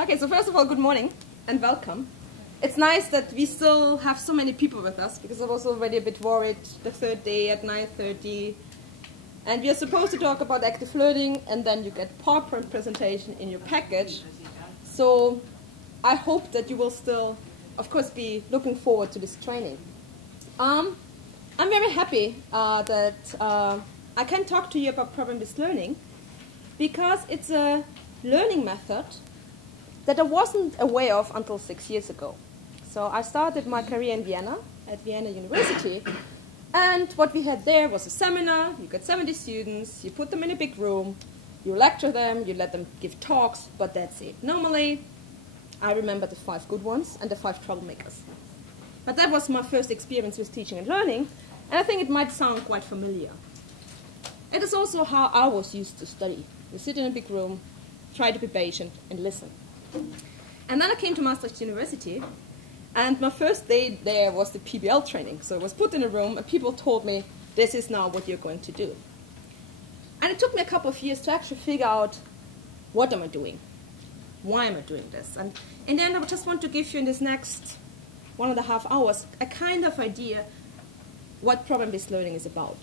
Okay, so first of all, good morning and welcome. It's nice that we still have so many people with us, because I was already a bit worried the third day at 9:30. And we are supposed to talk about active learning, and then you get PowerPoint presentation in your package. So I hope that you will still, of course, be looking forward to this training. I'm very happy that I can talk to you about problem-based learning, because it's a learning method that I wasn't aware of until 6 years ago. So I started my career in Vienna, at Vienna University, and what we had there was a seminar. You got 70 students, you put them in a big room, you lecture them, you let them give talks, but that's it. Normally, I remember the 5 good ones and the 5 troublemakers. But that was my first experience with teaching and learning, and I think it might sound quite familiar. It is also how I was used to study. You sit in a big room, try to be patient, and listen. And then I came to Maastricht University, and my first day there was the PBL training. So I was put in a room, and people told me, this is now what you're going to do. And it took me a couple of years to actually figure out, what am I doing? Why am I doing this? And in the end, I just want to give you in this next 1.5 hours a kind of idea what problem-based learning is about.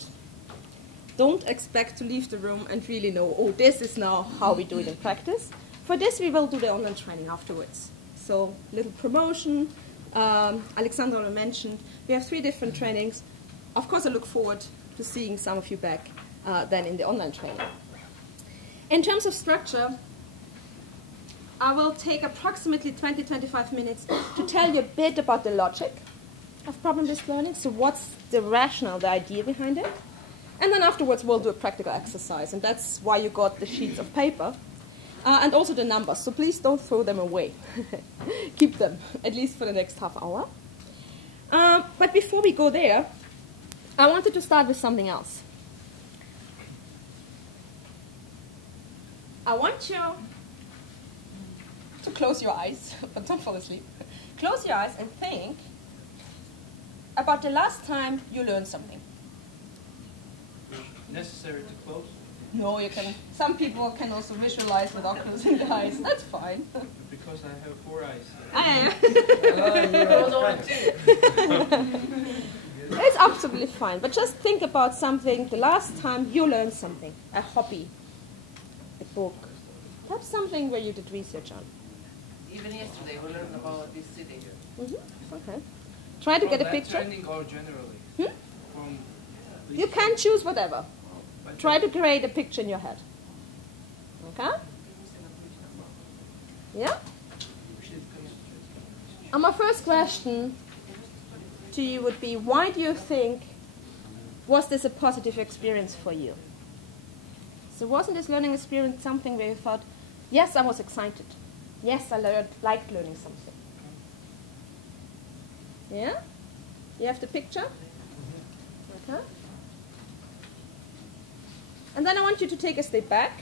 Don't expect to leave the room and really know, oh, this is now how we do it in practice. For this, we will do the online training afterwards. So, little promotion. Alexandra mentioned we have 3 different trainings. Of course, I look forward to seeing some of you back then in the online training. In terms of structure, I will take approximately 20-25 minutes to tell you a bit about the logic of problem-based learning. So what's the rationale, the idea behind it? And then afterwards, we'll do a practical exercise. And that's why you got the sheets of paper. And also the numbers. So please don't throw them away. Keep them, at least for the next half hour. But before we go there, I wanted to start with something else. I want you to close your eyes, but don't fall asleep. Close your eyes and think about the last time you learned something. Necessary to close? No, you can. Some people can also visualize without closing their eyes. That's fine. Because I have 4 eyes. It's absolutely fine. But just think about something, the last time you learned something. A hobby, a book, perhaps something where you did research on. Even yesterday we learned about this city. Okay. Try to get a picture. From that training or generally? From You can choose whatever. Try to create a picture in your head. Okay? Yeah? And my first question to you would be, why do you think, was this a positive experience for you? So wasn't this learning experience something where you thought, yes, I was excited. Yes, I liked learning something. Yeah? You have the picture? Okay. And then I want you to take a step back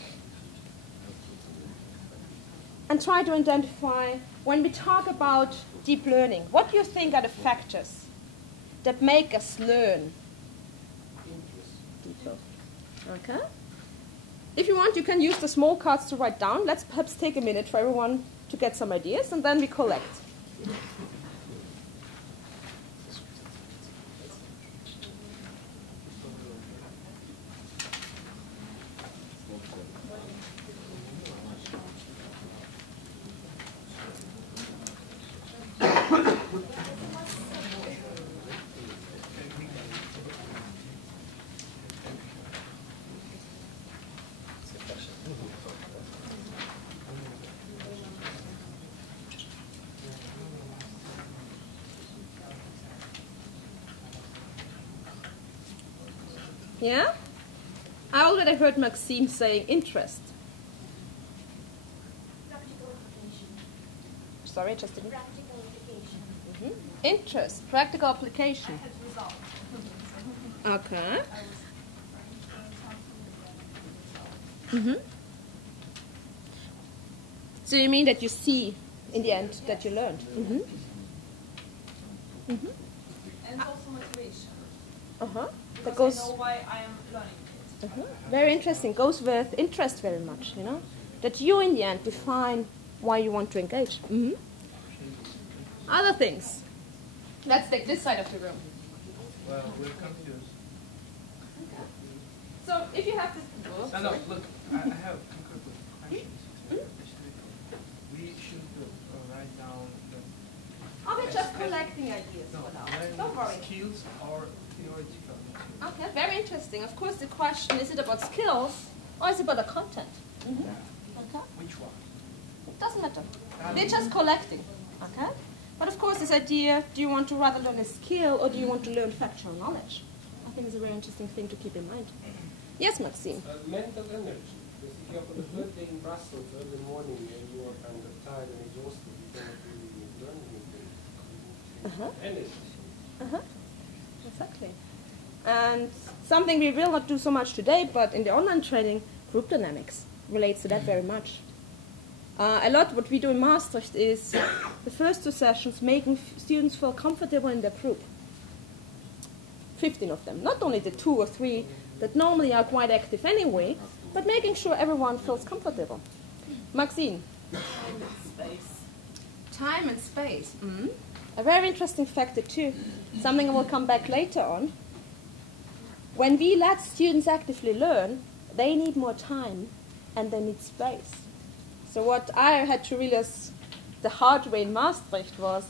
and try to identify, when we talk about deep learning, what do you think are the factors that make us learn deeper? Okay? If you want, you can use the small cards to write down. Let's perhaps take a minute for everyone to get some ideas, and then we collect. Yeah? I already heard Maxime saying interest. Practical application. Sorry, just didn't. Practical application. Interest, practical application. Result. Okay. So you mean that you see, in the end, that you learned? And also motivation. That goes. I know why I am learning it. Very interesting. Goes with interest very much. You know, that you in the end define why you want to engage. Other things. Let's take this side of the room. Well, we're confused. So if you have this... No, look, I have a couple of questions. We should write down the... Oh, we're just collecting ideas No, for now. learning Don't worry. skills or theoretical material. Okay, very interesting. Of course, the question, is it about skills or is it about the content? Okay. Which one? It doesn't matter. We're just collecting. Okay? But of course, this idea, do you want to rather learn a skill or do you want to learn factual knowledge? I think it's a very interesting thing to keep in mind. Yes, Maxime? Mental energy. Because if you are on the third day in Brussels early morning and you are kind of tired and exhausted, you cannot really learn anything. Energy. Exactly. And something we will not do so much today, but in the online training, group dynamics relates to that very much. A lot what we do in Maastricht is the first 2 sessions making students feel comfortable in their group. 15 of them. Not only the 2 or 3 that normally are quite active anyway, but making sure everyone feels comfortable. Maxine? Time and space. Time and space. A very interesting factor too. Something I will come back later on. When we let students actively learn, they need more time and they need space. So what I had to realize the hard way in Maastricht was,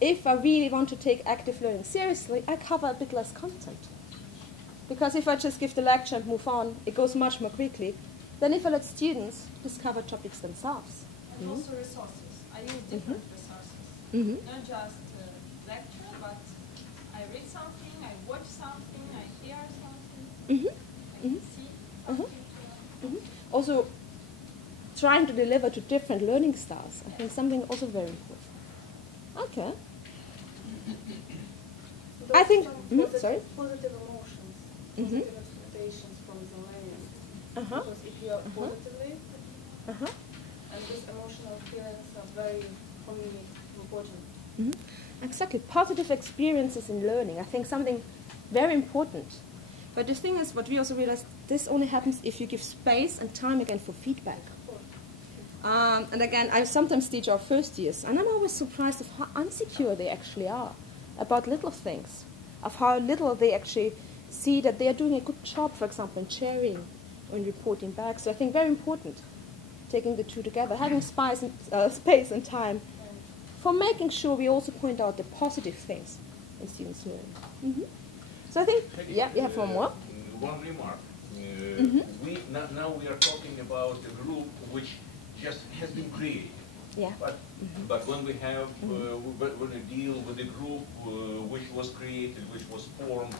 if I really want to take active learning seriously, I cover a bit less content. Because if I just give the lecture and move on, it goes much more quickly than if I let students discover topics themselves. And also resources. I use different resources. Not just lecture, but I read something, I watch something, I hear something, I can see something. Also, trying to deliver to different learning styles, I think something also very important. Okay. I think, sorry? Positive emotions, positive expectations from the learning. Because if you are positively, and these emotional feelings are very, for me, important. Exactly. Positive experiences in learning. I think something very important. But the thing is, what we also realized, this only happens if you give space and time again for feedback. And again, I sometimes teach our first years, and I'm always surprised of how insecure they actually are about little things, of how little they actually see that they are doing a good job, for example, in sharing or in reporting back. So I think very important, taking the two together, having space and time for making sure we also point out the positive things in students' learning. So I think, yeah, you have one more? One remark. Now we are talking about a group which just has been created. Yeah. But when we have, when we deal with a group which was created, which was formed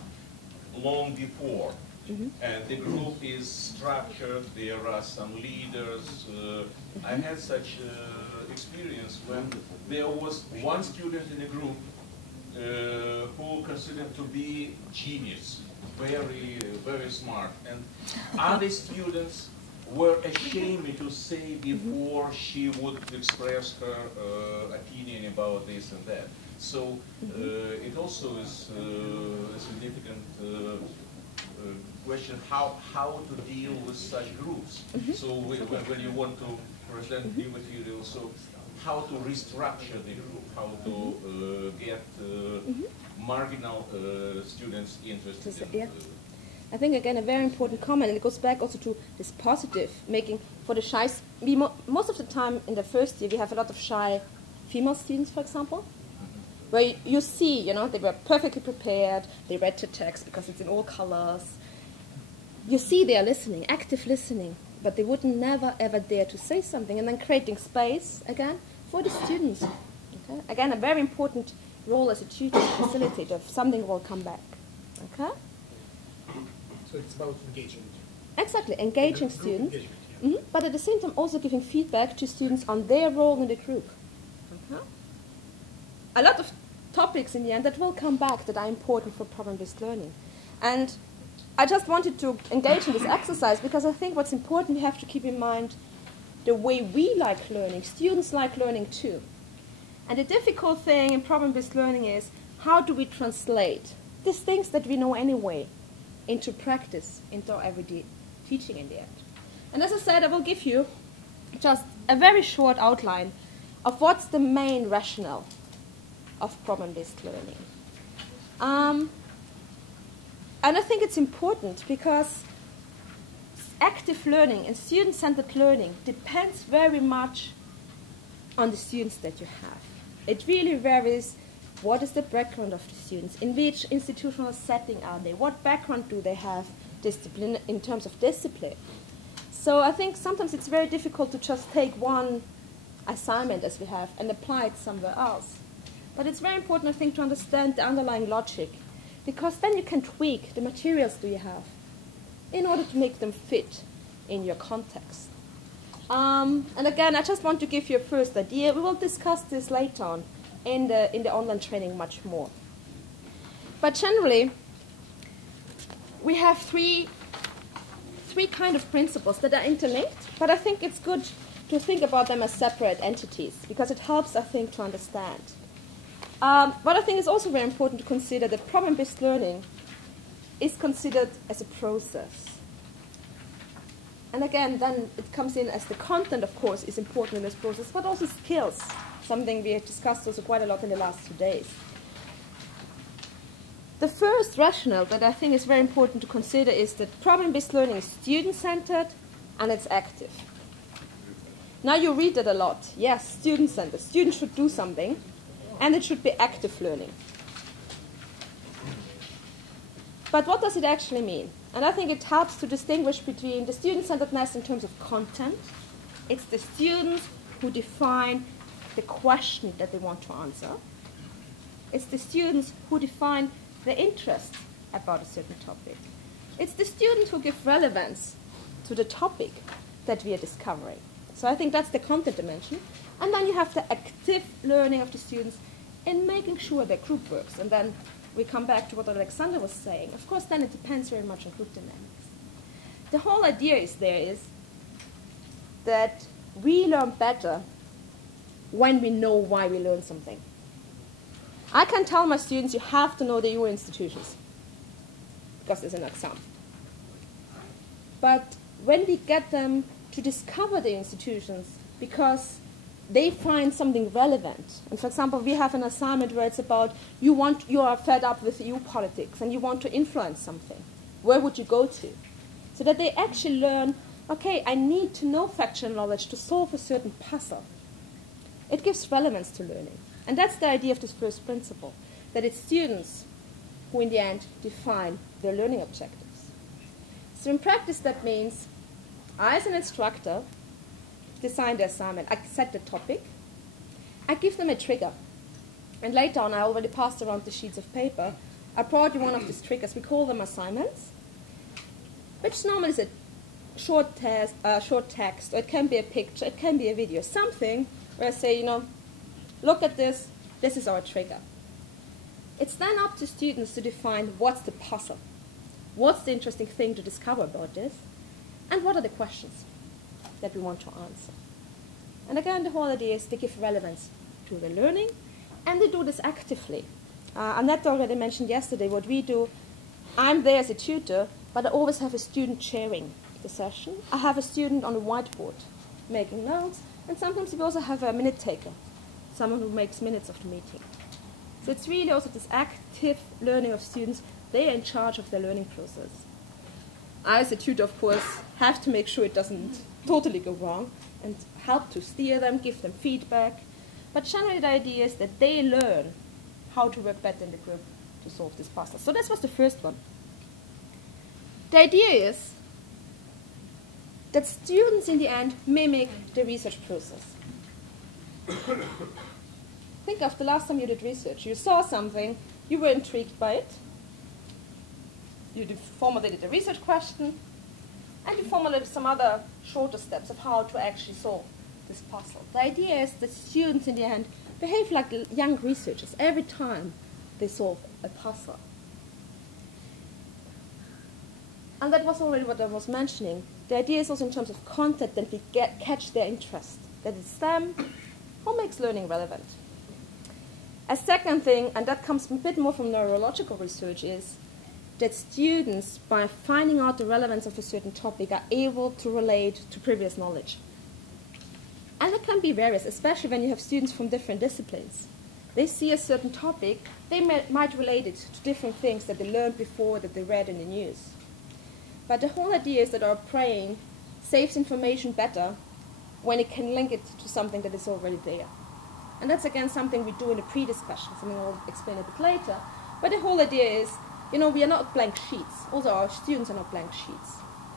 long before, and the group is structured, there are some leaders. I had such experience when there was one student in a group who considered to be genius, very, very smart, and other students were ashamed to say before she would express her opinion about this and that. So it also is a significant question how to deal with such groups. So when you want to present new material, so how to restructure the group, how to get marginal students interested in I think, again, a very important comment, and it goes back also to this positive, making for the shy, most of the time in the first year, we have a lot of shy female students, for example, where you see, you know, they were perfectly prepared, they read the text because it's in all colors. You see they are listening, active listening, but they would never, ever dare to say something, and then creating space, again, for the students. Okay? Again, a very important role as a tutor, facilitator, if something will come back. Okay? So it's about engagement. Exactly, engaging students, but at the same time also giving feedback to students on their role in the group. A lot of topics in the end that will come back that are important for problem-based learning. And I just wanted to engage in this exercise because I think what's important, we have to keep in mind the way we like learning. Students like learning too. And the difficult thing in problem-based learning is how do we translate these things that we know anyway into practice, into our everyday teaching in the end. And as I said, I will give you just a very short outline of what's the main rationale of problem-based learning. And I think it's important because active learning and student-centered learning depends very much on the students that you have. It really varies. What is the background of the students? In which institutional setting are they? What background do they have discipline in terms of discipline? So I think sometimes it's very difficult to just take one assignment as we have and apply it somewhere else. But it's very important, I think, to understand the underlying logic, because then you can tweak the materials do you have in order to make them fit in your context. And again, I just want to give you a first idea. We will discuss this later on in the online training much more. But generally, we have three kind of principles that are interlinked, but I think it's good to think about them as separate entities because it helps, I think, to understand. But I think it's also very important to consider that problem-based learning is considered as a process. And again, then it comes in as the content, of course, is important in this process, but also skills, something we have discussed also quite a lot in the last 2 days. The first rationale that I think is very important to consider is that problem-based learning is student-centered and it's active. Now you read it a lot. Yes, student-centered. Students should do something, and it should be active learning. But what does it actually mean? And I think it helps to distinguish between the student-centeredness in terms of content. It's the students who define the question that they want to answer. It's the students who define the interest about a certain topic. It's the students who give relevance to the topic that we are discovering. So I think that's the content dimension. And then you have the active learning of the students in making sure their group works. And then we come back to what Alexander was saying. Of course, then it depends very much on group dynamics. The whole idea is that we learn better when we know why we learn something. I can tell my students, you have to know the EU institutions, because there's an exam. But when we get them to discover the institutions, because they find something relevant. And for example, we have an assignment where it's about you are fed up with EU politics and you want to influence something. Where would you go to? So that they actually learn, okay, I need to know factual knowledge to solve a certain puzzle. It gives relevance to learning. And that's the idea of this first principle, that it's students who in the end define their learning objectives. So in practice that means I as an instructor design the assignment. I set the topic. I give them a trigger. And later on, I already passed around the sheets of paper. I brought you one of these triggers. We call them assignments, which normally is a short text, or it can be a picture, it can be a video, something where I say, look at this. This is our trigger. It's then up to students to define what's the puzzle, what's the interesting thing to discover about this, and what are the questions that we want to answer. And again, the whole idea is to give relevance to the learning, and they do this actively. Annette already mentioned yesterday what we do. I'm there as a tutor, but I always have a student chairing the session. I have a student on the whiteboard making notes, and sometimes we also have a minute taker, someone who makes minutes of the meeting. So it's really also this active learning of students. They are in charge of their learning process. I, as a tutor, of course, have to make sure it doesn't totally go wrong and help to steer them, give them feedback. But generally the idea is that they learn how to work better in the group to solve this puzzle. So this was the first one. The idea is that students in the end mimic the research process. Think of the last time you did research. You saw something, you were intrigued by it, you formulated a research question, and you formulated some other shorter steps of how to actually solve this puzzle. The idea is that students in the end behave like young researchers every time they solve a puzzle. And that was already what I was mentioning. The idea is also in terms of content that we catch their interest, that it's them who makes learning relevant. A second thing, and that comes a bit more from neurological research, is that students, by finding out the relevance of a certain topic, are able to relate to previous knowledge. And it can be various, especially when you have students from different disciplines. They see a certain topic, they might relate it to different things that they learned before, that they read in the news. But the whole idea is that our brain saves information better when it can link it to something that is already there. And that's again something we do in the pre-discussion, something I'll explain a bit later. But the whole idea is, we are not blank sheets. Also, our students are not blank sheets.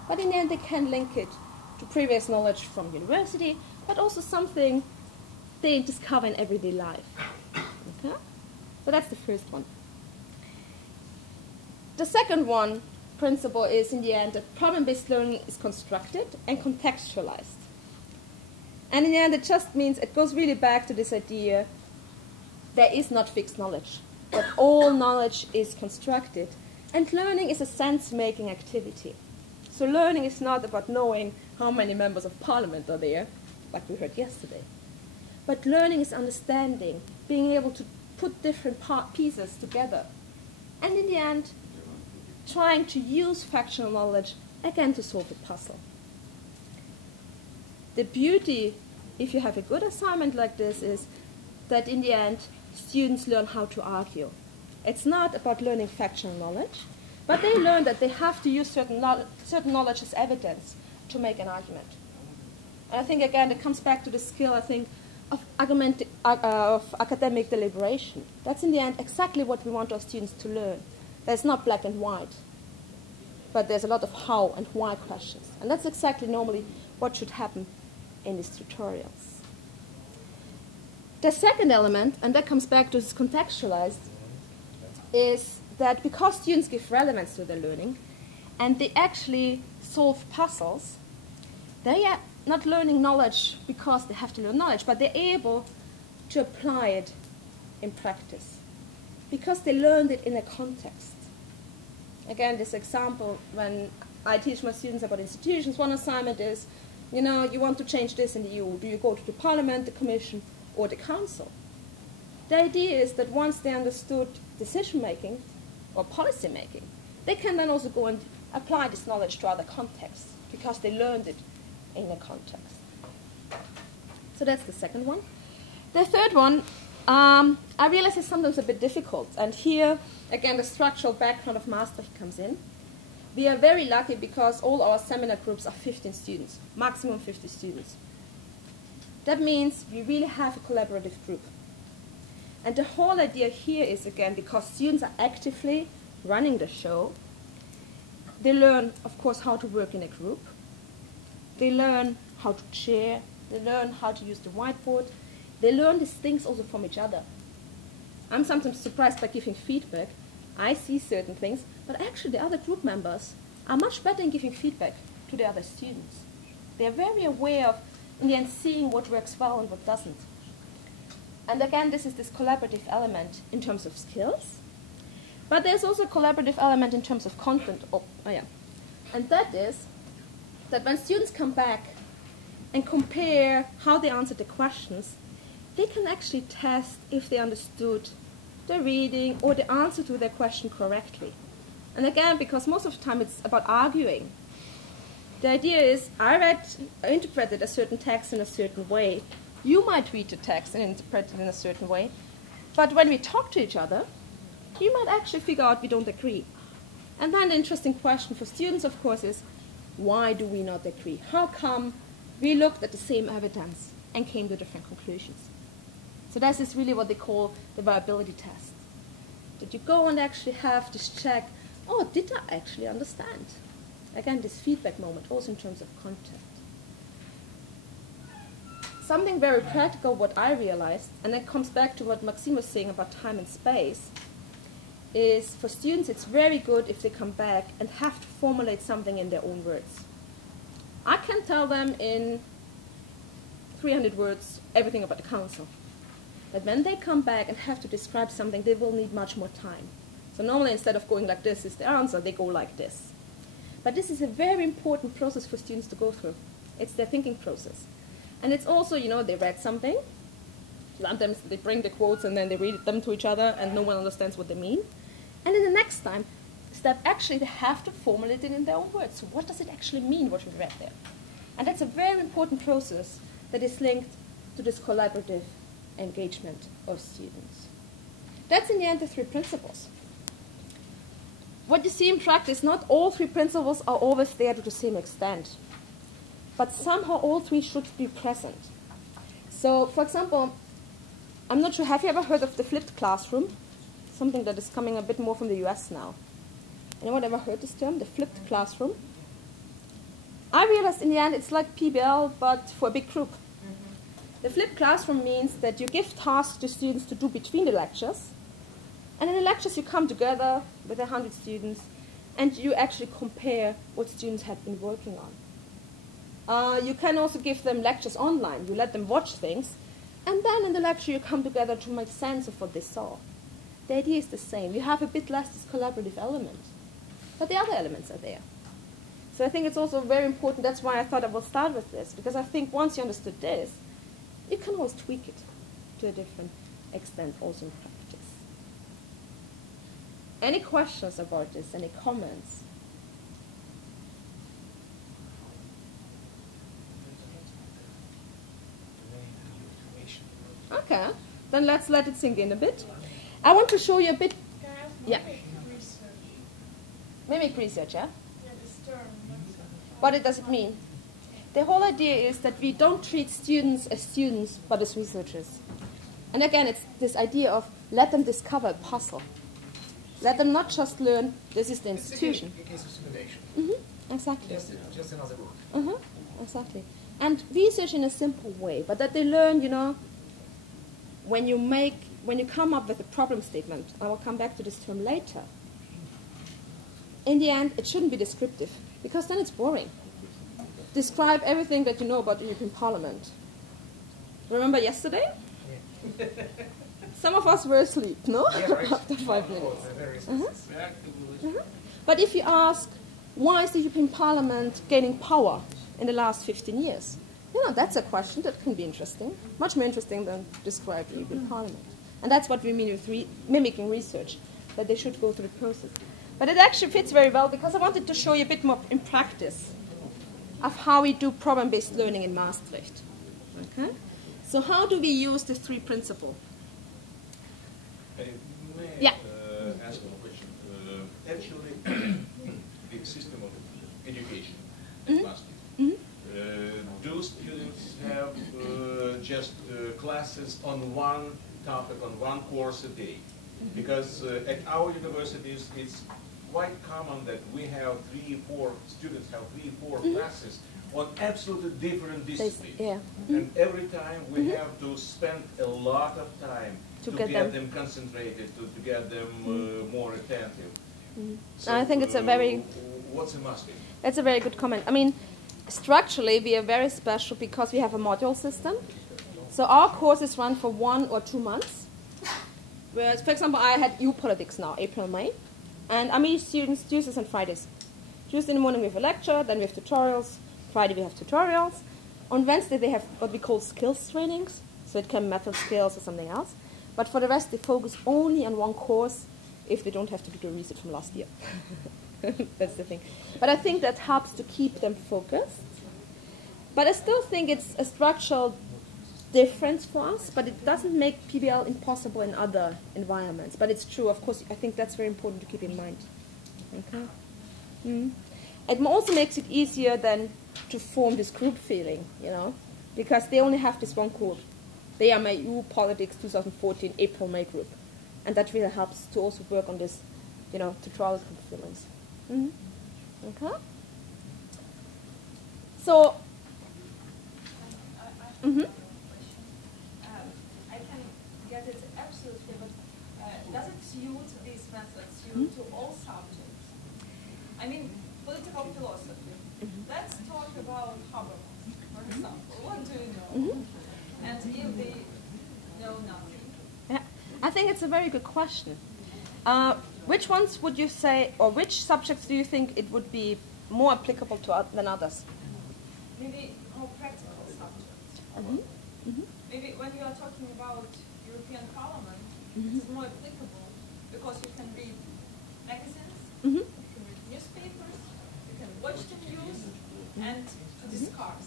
But in the end, they can link it to previous knowledge from university, but also something they discover in everyday life. Okay? So that's the first one. The second one principle is, in the end, that problem-based learning is constructed and contextualized. And in the end, it just means, it goes really back to this idea, there is not fixed knowledge, but all knowledge is constructed. And learning is a sense-making activity. So learning is not about knowing how many members of parliament are there, like we heard yesterday. But learning is understanding, being able to put different pieces together. And in the end, trying to use factual knowledge, again, to solve the puzzle. The beauty, if you have a good assignment like this, is that in the end, students learn how to argue. It's not about learning factual knowledge, but they learn that they have to use certain knowledge as evidence to make an argument. And I think, again, it comes back to the skill, I think, of academic deliberation. That's, in the end, exactly what we want our students to learn. There's not black and white, but there's a lot of how and why questions. And that's exactly normally what should happen in these tutorials. The second element, and that comes back to this contextualized, is that because students give relevance to their learning, and they actually solve puzzles, they are not learning knowledge because they have to learn knowledge, but they're able to apply it in practice because they learned it in a context. Again, this example, when I teach my students about institutions, one assignment is, you want to change this in the EU. Do you go to the Parliament, the Commission, or the Council? The idea is that once they understood decision-making or policy-making, they can then also go and apply this knowledge to other contexts because they learned it in a context. So that's the second one. The third one, I realize is sometimes a bit difficult. And here, again, the structural background of Maastricht comes in. We are very lucky because all our seminar groups are 15 students, maximum 50 students. That means we really have a collaborative group. And the whole idea here is, again, because students are actively running the show, they learn, of course, how to work in a group. They learn how to chair. They learn how to use the whiteboard. They learn these things also from each other. I'm sometimes surprised by giving feedback. I see certain things, but actually the other group members are much better in giving feedback to the other students. They're very aware of, in the end, seeing what works well and what doesn't. And again, this is this collaborative element in terms of skills, but there's also a collaborative element in terms of content. And that is that when students come back and compare how they answered the questions, they can actually test if they understood the reading or the answer to their question correctly. And again, because most of the time it's about arguing, the idea is I interpreted a certain text in a certain way. You might read the text and interpret it in a certain way, but when we talk to each other, you might actually figure out we don't agree. And then the interesting question for students, of course, is why do we not agree? How come we looked at the same evidence and came to different conclusions? So that is really what they call the viability test. That you go and actually have this check, oh, did I actually understand? Again, this feedback moment, also in terms of content. Something very practical, what I realized, and that comes back to what Maxime was saying about time and space, is for students it's very good if they come back and have to formulate something in their own words. I can tell them in 300 words everything about the council. But when they come back and have to describe something, they will need much more time. So normally instead of going like this is the answer, they go like this. But this is a very important process for students to go through. It's their thinking process. And it's also, they read something. Sometimes they bring the quotes and then they read them to each other and no one understands what they mean. And then the next time, step actually they have to formulate it in their own words. So what does it actually mean, what we read there? And that's a very important process that is linked to this collaborative engagement of students. That's in the end the three principles. What you see in practice, not all three principles are always there to the same extent, but somehow all three should be present. So, for example, I'm not sure, have you ever heard of the flipped classroom? Something that is coming a bit more from the US now. Anyone ever heard this term, the flipped classroom? I realized in the end it's like PBL, but for a big group. The flipped classroom means that you give tasks to students to do between the lectures, and in the lectures you come together with 100 students, and you actually compare what students have been working on. You can also give them lectures online. You let them watch things, and then in the lecture you come together to make sense of what they saw. The idea is the same. You have a bit less this collaborative element, but the other elements are there. So I think it's also very important. That's why I thought I will start with this, because I think once you understood this, you can always tweak it to a different extent also in practice. Any questions about this? Any comments? Okay, then let's let it sink in a bit. I want to show you a bit. Can I ask Yeah. mimic research? Mimic research, yeah? Yeah, this term. What does it mean? The whole idea is that we don't treat students as students, but as researchers. And again, it's this idea of let them discover a puzzle. Let them not just learn, this is the institution. It's a case of simulation. Exactly. Just another book. Exactly. And research in a simple way, but that they learn, you know, when you come up with a problem statement, I will come back to this term later. In the end, it shouldn't be descriptive, because then it's boring. Describe everything that you know about the European Parliament. Remember yesterday? Yeah. Some of us were asleep, no? Yeah, right. After 5 minutes. But if you ask, why is the European Parliament gaining power in the last 15 years? You know, that's a question that can be interesting, much more interesting than describe the European Parliament. And that's what we mean with mimicking research, that they should go through the process. But it actually fits very well, because I wanted to show you a bit more in practice of how we do problem-based learning in Maastricht. Okay? So how do we use the three principles? May I ask one question? Actually, the system of education in Maastricht, do students have just classes on one topic, on one course a day? Because at our universities, it's quite common that we have students have 3-4 classes on absolutely different disciplines. Yeah. And every time we have to spend a lot of time to get them concentrated, to get them more attentive. So, I think it's a very... What's a Maastricht? That's a very good comment. I mean, structurally, we are very special because we have a module system. So our courses run for 1 or 2 months. Whereas, for example, I had EU Politics now, April, May. And I meet students Tuesdays and Fridays. Tuesday in the morning we have a lecture, then we have tutorials. Friday we have tutorials. On Wednesday they have what we call skills trainings. So it can be method skills or something else. But for the rest they focus only on one course if they don't have to do the research from last year. That's the thing. But I think that helps to keep them focused. But I still think it's a structural difference for us, but it doesn't make PBL impossible in other environments. But it's true, of course, I think that's very important to keep in mind. Okay? It also makes it easier then to form this group feeling, you know, because they only have this one group. They are my EU Politics 2014 April-May group. And that really helps to also work on this, you know, tutorial group feelings. Okay? So, I can get it absolutely, but does it suit these methods to all subjects? I mean, political philosophy. Let's talk about Habermas, for example. What do you know? And if they know nothing. yeah, I think it's a very good question. Which ones would you say, or which subjects do you think it would be more applicable to than others? Maybe more practical subjects. Maybe when you are talking about European Parliament, it's more applicable because you can read magazines, you can read newspapers, you can watch the news and discuss.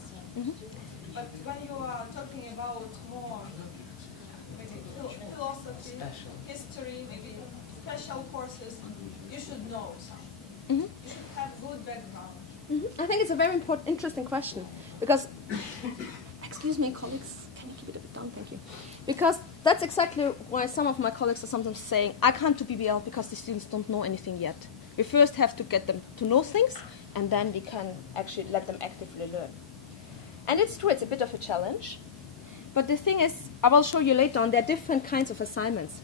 But when you are special courses, you should know something. Mhm. You should have good background. I think it's a very interesting question because, excuse me, colleagues, can you keep it a bit down? Thank you. Because that's exactly why some of my colleagues are sometimes saying, I can't do BBL because the students don't know anything yet. We first have to get them to know things, and then we can actually let them actively learn. And it's true, it's a bit of a challenge. But the thing is, I will show you later on, there are different kinds of assignments.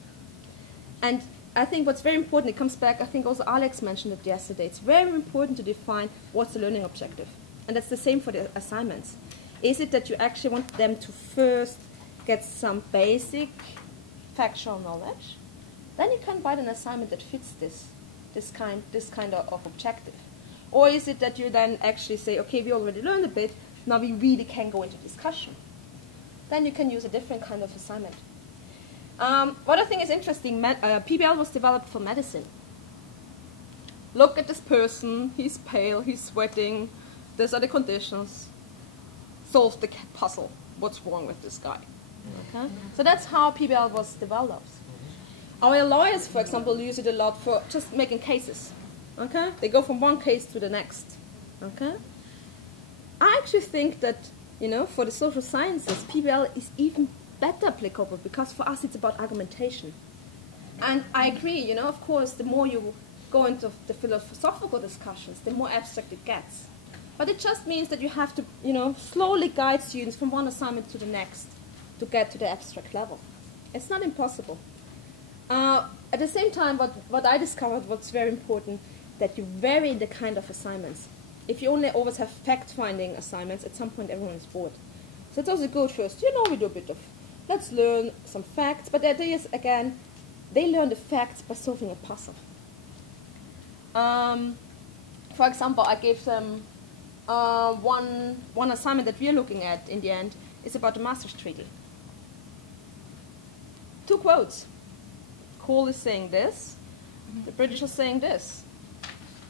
And I think what's very important, it comes back, I think also Alex mentioned it yesterday, it's very important to define what's the learning objective. And that's the same for the assignments. Is it that you actually want them to first get some basic factual knowledge? Then you can write an assignment that fits this kind of objective. Or is it that you then actually say, okay, we already learned a bit, now we really can go into discussion? Then you can use a different kind of assignment. What I think is interesting, PBL was developed for medicine. Look at this person, he's pale, he's sweating, these are the conditions. Solve the puzzle. What's wrong with this guy? Okay? So that's how PBL was developed. Our lawyers, for example, use it a lot for just making cases. Okay? They go from one case to the next. Okay? I actually think that, for the social sciences, PBL is even better applicable because for us it's about argumentation. And I agree, of course, the more you go into the philosophical discussions, the more abstract it gets. But it just means that you have to, slowly guide students from one assignment to the next to get to the abstract level. It's not impossible. At the same time, what I discovered was very important, that you vary the kind of assignments. If you only always have fact-finding assignments, at some point everyone is bored. So it's also good first, we do a bit of, let's learn some facts. But the idea is, again, they learn the facts by solving a puzzle. For example, I gave them one assignment that we're looking at in the end is about the Maastricht Treaty. 2 quotes. Kohl is saying this, the British are saying this.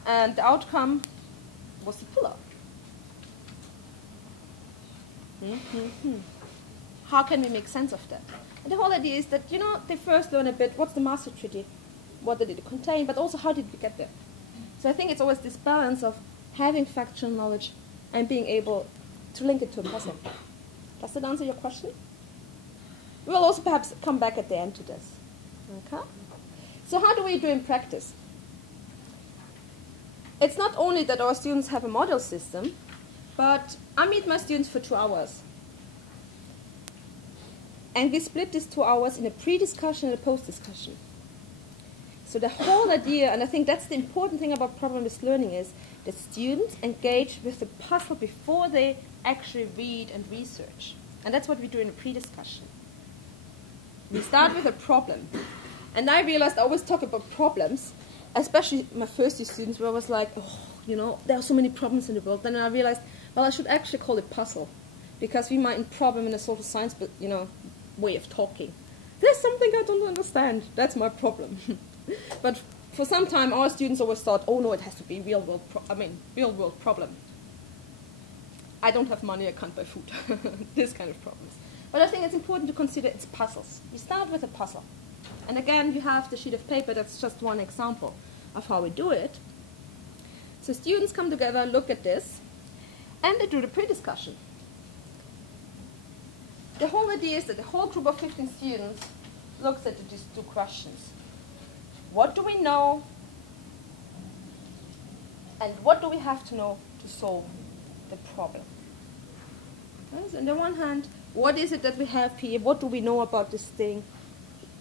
And the outcome was the pillar. How can we make sense of that? And the whole idea is that, they first learn a bit, what's the Maastricht Treaty? What did it contain? But also, how did we get there? So I think it's always this balance of having factual knowledge and being able to link it to a puzzle. Does that answer your question? We'll also perhaps come back at the end to this. Okay? So how do we do in practice? It's not only that our students have a model system, but I meet my students for 2 hours. And we split these 2 hours in a pre-discussion and a post-discussion. So the whole idea, and I think that's the important thing about problem-based learning, is that students engage with the puzzle before they actually read and research. And that's what we do in a pre-discussion. We start with a problem. And I realized I always talk about problems, especially my first year students, where I was like, there are so many problems in the world. Then I realized, well, I should actually call it puzzle, because we might problem in a social science, but way of talking. There's something I don't understand. That's my problem. But for some time, our students always thought, oh no, it has to be real world problem. I don't have money, I can't buy food. This kind of problems. But I think it's important to consider it's puzzles. We start with a puzzle. And again, you have the sheet of paper. That's just one example of how we do it. So students come together, look at this, and they do the pre-discussion. The whole idea is that the whole group of 15 students looks at these 2 questions. What do we know? And what do we have to know to solve the problem? So on the one hand, what is it that we have here? What do we know about this thing?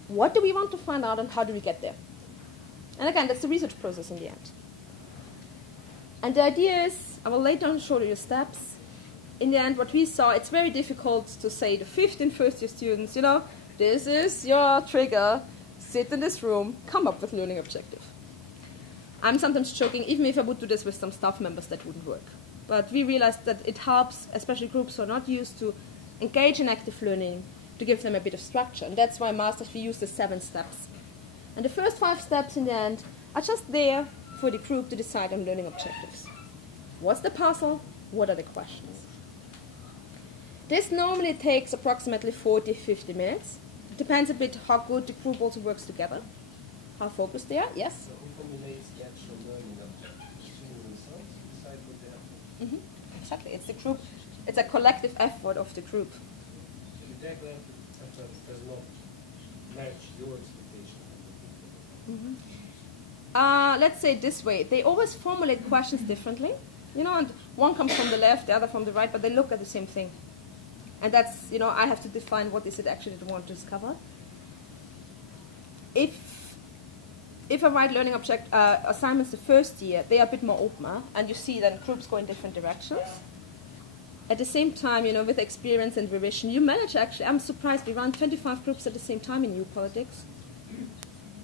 What do we want to find out, and how do we get there? And again, that's the research process in the end. And the idea is, I will later on show you steps. In the end, what we saw, it's very difficult to say to 15 first-year students, this is your trigger, sit in this room, come up with learning objective. I'm sometimes joking, even if I would do this with some staff members, that wouldn't work. But we realized that it helps, especially groups who are not used to engage in active learning, to give them a bit of structure. And that's why Masters, we use the 7 steps. And the first 5 steps in the end are just there for the group to decide on learning objectives. What's the puzzle? What are the questions? This normally takes approximately 40-50 minutes. It depends a bit how good the group also works together. how focused they are. Yes? So who formulates the actual learning object? The students themselves decide what they have to. Exactly. It's the group. It's a collective effort of the group. So if their collective effort does not match your expectation of the people. Let's say it this way. They always formulate questions differently. You know, and one comes from the left, the other from the right, but they look at the same thing. And that's, you know, I have to define what is it actually they want to discover. If I write learning object assignments the first year, they are a bit more open, and you see that groups go in different directions. At the same time, you know, with experience and revision, you manage actually, I'm surprised, we run 25 groups at the same time in new politics.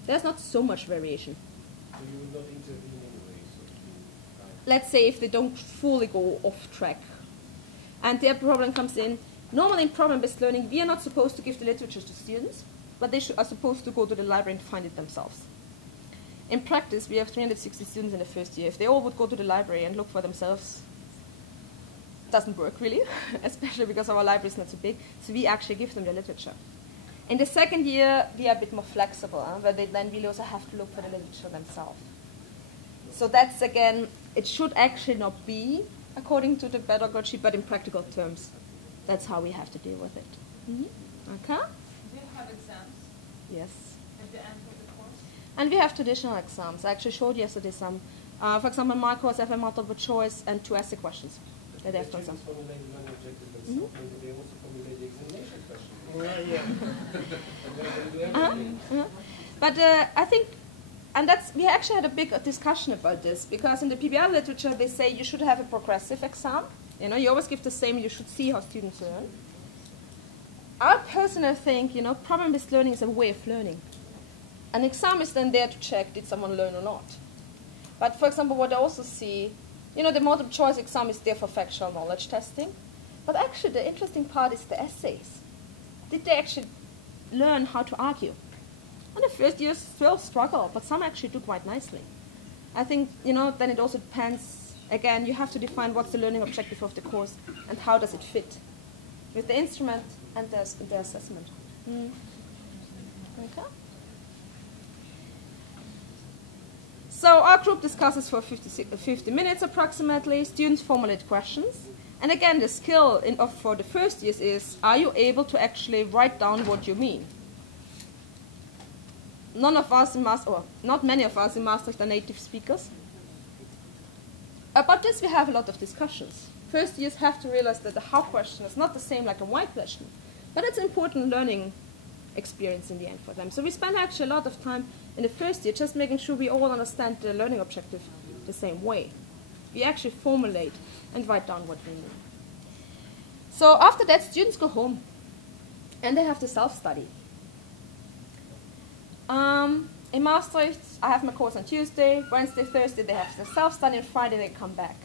There's not so much variation. So you would not intervene anyway, so Let's say if they don't fully go off track. And their problem comes in, normally in problem-based learning, we are not supposed to give the literature to students, but they are supposed to go to the library and find it themselves. In practice, we have 360 students in the first year. If they all would go to the library and look for themselves, it doesn't work really, especially because our library is not so big, so we actually give them the literature. In the second year, we are a bit more flexible, where they then really also have to look for the literature themselves. So that's, again, it should actually not be according to the pedagogy, but in practical terms, that's how we have to deal with it. Okay? Do you have exams Yes. at the end of the course? And we have traditional exams. I actually showed yesterday some. For example, in my course, I have a multiple choice and 2 essay questions. That they have to students exam. formulate the learning objective themselves, maybe they also formulate the examination question. But I think, and that's, we actually had a big discussion about this, because in the PBL literature they say you should have a progressive exam. You know, you always give the same, you should see how students learn. I personally think, you know, problem-based learning is a way of learning. An exam is then there to check, did someone learn or not? But for example, what I also see, you know, the multiple choice exam is there for factual knowledge testing. But actually the interesting part is the essays. Did they actually learn how to argue? And the first years still struggle, but some actually do quite nicely. I think, you know, then it also depends, again, you have to define what's the learning objective of the course and how does it fit with the instrument and the assessment. Okay? So our group discusses for 50 minutes approximately. Students formulate questions. And again, the skill for the first years is, are you able to actually write down what you mean? None of us in Maastricht, or not many of us in Maastricht are native speakers. About this we have a lot of discussions. First years have to realize that the how question is not the same like a why question, but it's an important learning experience in the end for them. So we spend actually a lot of time in the first year just making sure we all understand the learning objective the same way. We actually formulate and write down what we mean. So after that, students go home and they have to self-study. In Maastricht, I have my course on Tuesday, Wednesday, Thursday they have the self-study, and Friday they come back.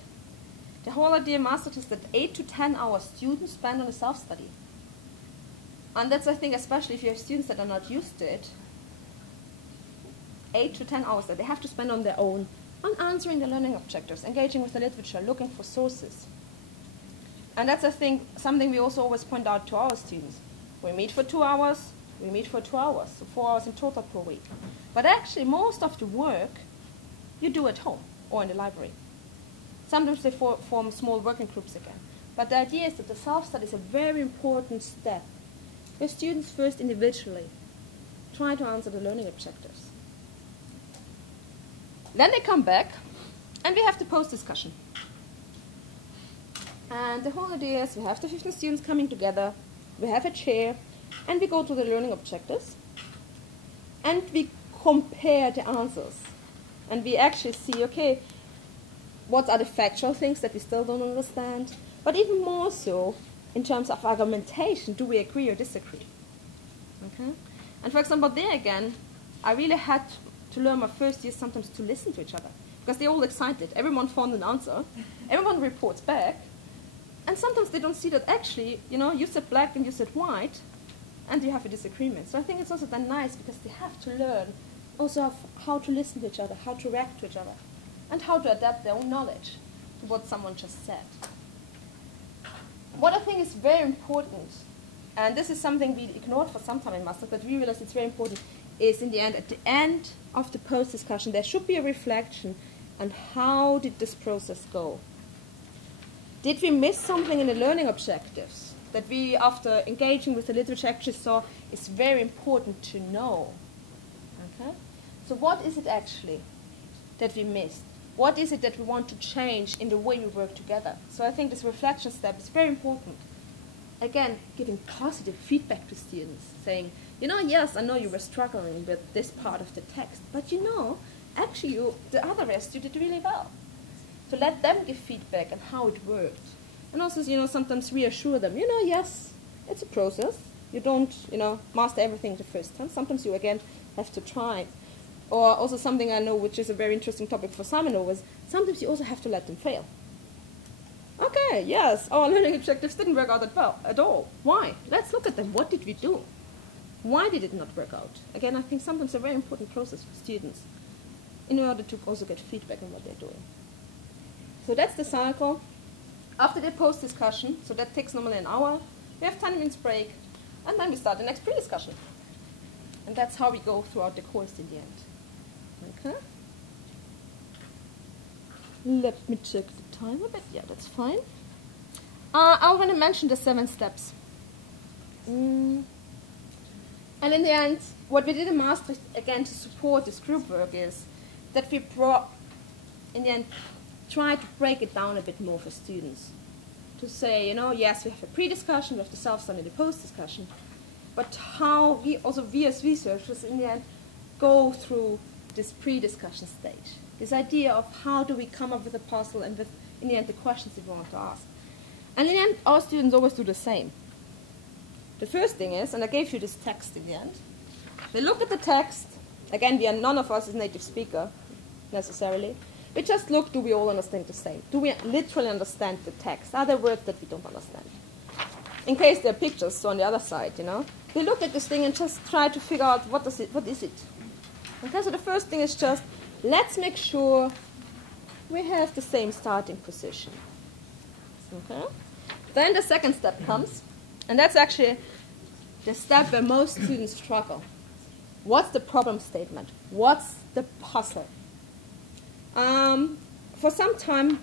The whole idea in Maastricht is that 8 to 10 hours students spend on the self-study. And that's, I think, especially if you have students that are not used to it, 8 to 10 hours that they have to spend on their own, on answering the learning objectives, engaging with the literature, looking for sources. And that's, I think, something we also always point out to our students. We meet for 2 hours, we meet for 2 hours, so 4 hours in total per week. But actually, most of the work you do at home or in the library. Sometimes they form small working groups again. But the idea is that the self-study is a very important step. The students first individually try to answer the learning objectives. Then they come back, and we have the post-discussion. And the whole idea is we have the 15 students coming together, we have a chair, and we go to the learning objectives, and we compare the answers. And we actually see, okay, what are the factual things that we still don't understand? But even more so, in terms of argumentation, do we agree or disagree? Okay? And for example, there again, I really had to learn my first year sometimes to listen to each other. Because they're all excited. Everyone found an answer. Everyone reports back. And sometimes they don't see that actually, you know, you said black and you said white, and you have a disagreement. So I think it's also then nice because they have to learn also how to listen to each other, how to react to each other, and how to adapt their own knowledge to what someone just said. What I think is very important, and this is something we ignored for some time in Maastricht, but we realized it's very important, is in the end of the post-discussion, there should be a reflection on how did this process go. Did we miss something in the learning objectives that we, after engaging with the literature, actually saw is very important to know? Okay? So what is it actually that we missed? What is it that we want to change in the way we work together? So I think this reflection step is very important. Again, giving positive feedback to students, saying, you know, yes, I know you were struggling with this part of the text, but you know, actually the other rest you did really well. So let them give feedback on how it worked. And also, you know, sometimes reassure them, you know, yes, it's a process. You don't, you know, master everything the first time. Sometimes you, again, have to try. Or also something I know, which is a very interesting topic for Samino, was sometimes you also have to let them fail. Okay, yes, our learning objectives didn't work out that well at all. Why? Let's look at them. What did we do? Why did it not work out? Again, I think sometimes a very important process for students in order to also get feedback on what they're doing. So that's the cycle. After the post-discussion, so that takes normally an hour, we have 10 minutes break, and then we start the next pre-discussion. And that's how we go throughout the course in the end. Okay? Let me check the time a bit. Yeah, that's fine. I want to mention the 7 steps. And in the end, what we did in Maastricht, again, to support this group work is that we in the end, try to break it down a bit more for students. To say, you know, yes, we have a pre-discussion, we have the self-study, the post-discussion, but how we as researchers, in the end, go through this pre-discussion stage. This idea of how do we come up with a puzzle and with, in the end, the questions we want to ask. And in the end, our students always do the same. The first thing is, and I gave you this text in the end, they look at the text. Again, none of us is native speaker, necessarily. We just look, do we all understand the same? Do we literally understand the text? Are there words that we don't understand? In case there are pictures, so on the other side, you know, they look at this thing and just try to figure out what is it? Okay, so the first thing is just, let's make sure we have the same starting position. Okay? Then the second step comes, and that's actually the step where most students struggle. What's the problem statement? What's the puzzle? For some time,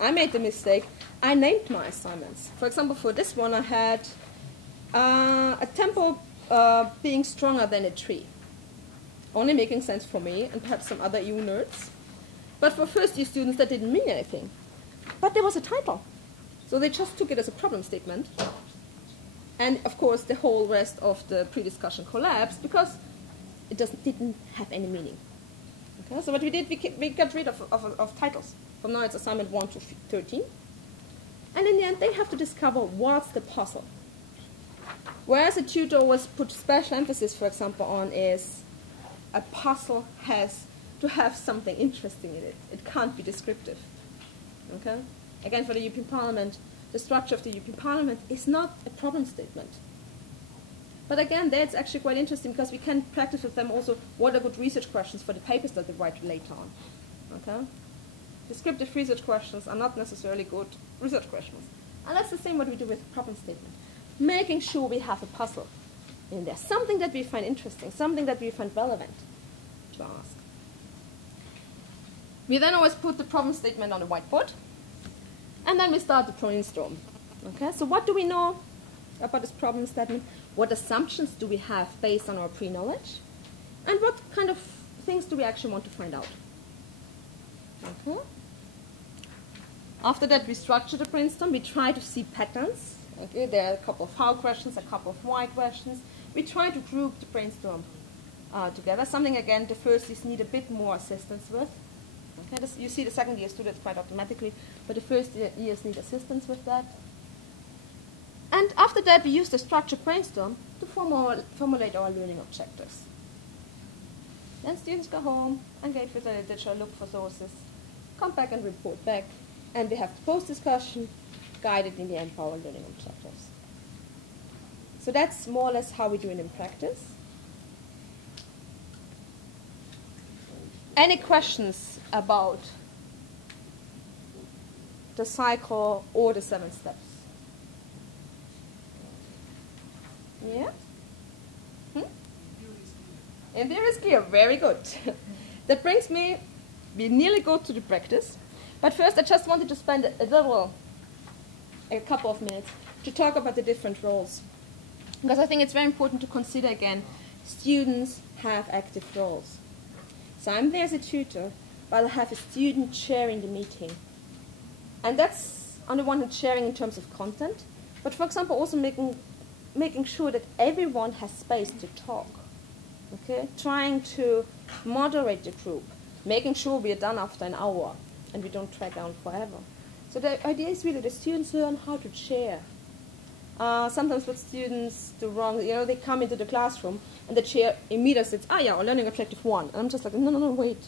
I made the mistake. I named my assignments. For example, for this one, I had a tempo being stronger than a tree. Only making sense for me and perhaps some other EU nerds. But for first-year students, that didn't mean anything. But there was a title. So they just took it as a problem statement. And, of course, the whole rest of the pre-discussion collapsed because it didn't have any meaning. Okay? So what we did, we got rid of titles. From now, it's assignment 1 to 13. And in the end, they have to discover what's the puzzle. Whereas a tutor always put special emphasis, for example, on is a puzzle has to have something interesting in it. It can't be descriptive. Okay? Again, for the European Parliament, the structure of the European Parliament is not a problem statement. But again, that's actually quite interesting because we can practice with them also what are good research questions for the papers that they write later on. Okay? Descriptive research questions are not necessarily good research questions. And that's the same what we do with problem statement. Making sure we have a puzzle in there. Something that we find interesting, something that we find relevant to ask. We then always put the problem statement on the whiteboard. And then we start to brainstorm. Okay, so what do we know about this problem statement? What assumptions do we have based on our pre-knowledge? And what kind of things do we actually want to find out? Okay. After that, we structure the brainstorm. We try to see patterns. Okay, there are a couple of how questions, a couple of why questions. We try to group the brainstorm together. Something, again, the first years need a bit more assistance with. Okay, this, you see the second year students quite automatically, but the first years need assistance with that. And after that, we use the structured brainstorm to formulate our learning objectives. Then students go home, engage with the literature, look for sources, come back and report back, and we have the post-discussion guided in the end by our learning objectives. So that's more or less how we do it in practice. Any questions about the cycle or the 7 steps? Yeah? In theory it's clear, very good. That brings me, we nearly go to the practice, but first I just wanted to spend a couple of minutes to talk about the different roles. Because I think it's very important to consider again, students have active roles. So I'm there as a tutor, but I have a student chairing the meeting. And that's on the one hand sharing in terms of content, but for example also making sure that everyone has space to talk. Okay? Trying to moderate the group, making sure we are done after an hour and we don't drag on forever. So the idea is really the students learn how to chair. Sometimes what students do wrong, they come into the classroom and the chair immediately says, yeah, learning objective 1. And I'm just like, no, wait.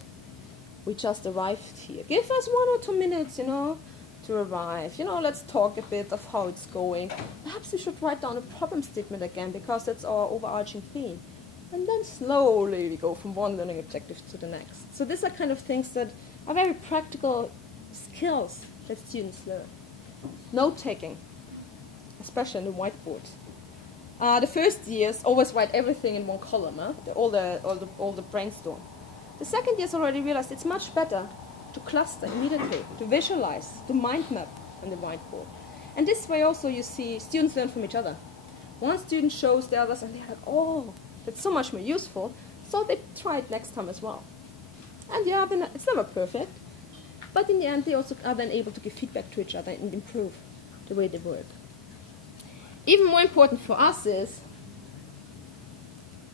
We just arrived here. Give us 1 or 2 minutes, to arrive. Let's talk a bit of how it's going. Perhaps we should write down a problem statement again because that's our overarching theme. And then slowly we go from one learning objective to the next. So these are kind of things that are very practical skills that students learn. Note-taking, especially on the whiteboard. The first years always write everything in one column, all the brainstorm. The second years already realized it's much better to cluster immediately, to visualize, to mind map on the whiteboard. And this way also you see students learn from each other. One student shows the others and they're like, oh, that's so much more useful, so they try it next time as well. And yeah, it's never perfect, but in the end they also are then able to give feedback to each other and improve the way they work. Even more important for us is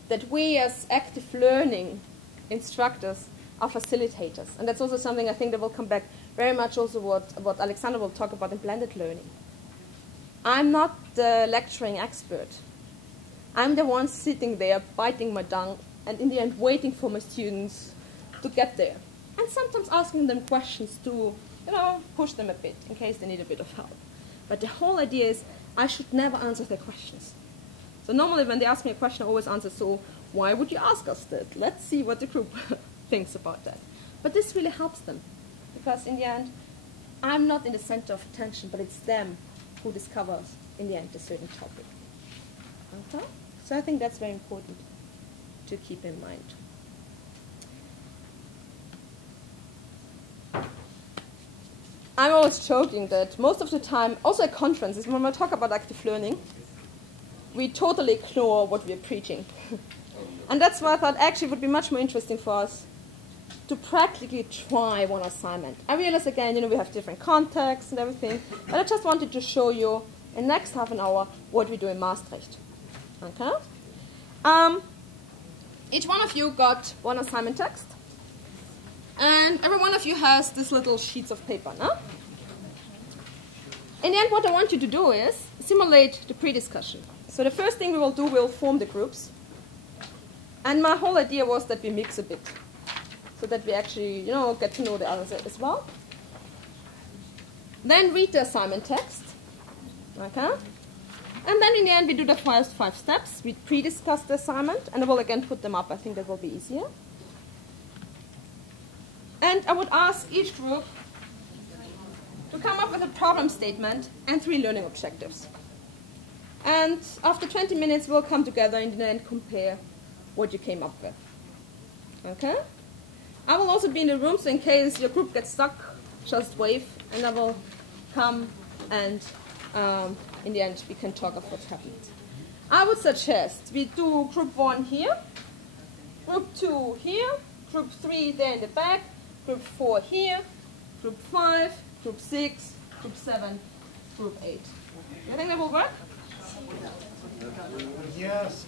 that we as active learning instructors are facilitators. And that's also something I think that will come back very much also what Alexander will talk about in blended learning. I'm not the lecturing expert. I'm the one sitting there biting my tongue and in the end waiting for my students to get there. And sometimes asking them questions to, push them a bit in case they need a bit of help. But the whole idea is I should never answer their questions. So normally when they ask me a question, I always answer, so why would you ask us that? Let's see what the group thinks about that. But this really helps them. Because in the end, I'm not in the center of attention, but it's them who discovers in the end a certain topic. Okay? So I think that's very important to keep in mind. I'm always joking that most of the time, also at conferences, when we talk about active learning, we totally ignore what we're preaching. And that's why I thought actually it would be much more interesting for us to practically try one assignment. I realize again, we have different contexts and everything, but I just wanted to show you in the next half an hour what we do in Maastricht. Okay? Each one of you got one assignment text, and every one of you has these little sheets of paper, no? In the end, what I want you to do is simulate the pre-discussion. So the first thing we will do, we'll form the groups. And my whole idea was that we mix a bit, so that we actually, get to know the others as well. Then read the assignment text. Okay? And then in the end, we do the first 5 steps. We pre-discuss the assignment, and I will again put them up. I think that will be easier. And I would ask each group to come up with a problem statement and 3 learning objectives. And after 20 minutes, we'll come together and in the end compare what you came up with. Okay? I will also be in the room, so in case your group gets stuck, just wave, and I will come and in the end we can talk of what happened. I would suggest we do group 1 here, group 2 here, group 3 there in the back, group 4 here, group 5, group 6, group 7, group 8. You think that will work? Yes.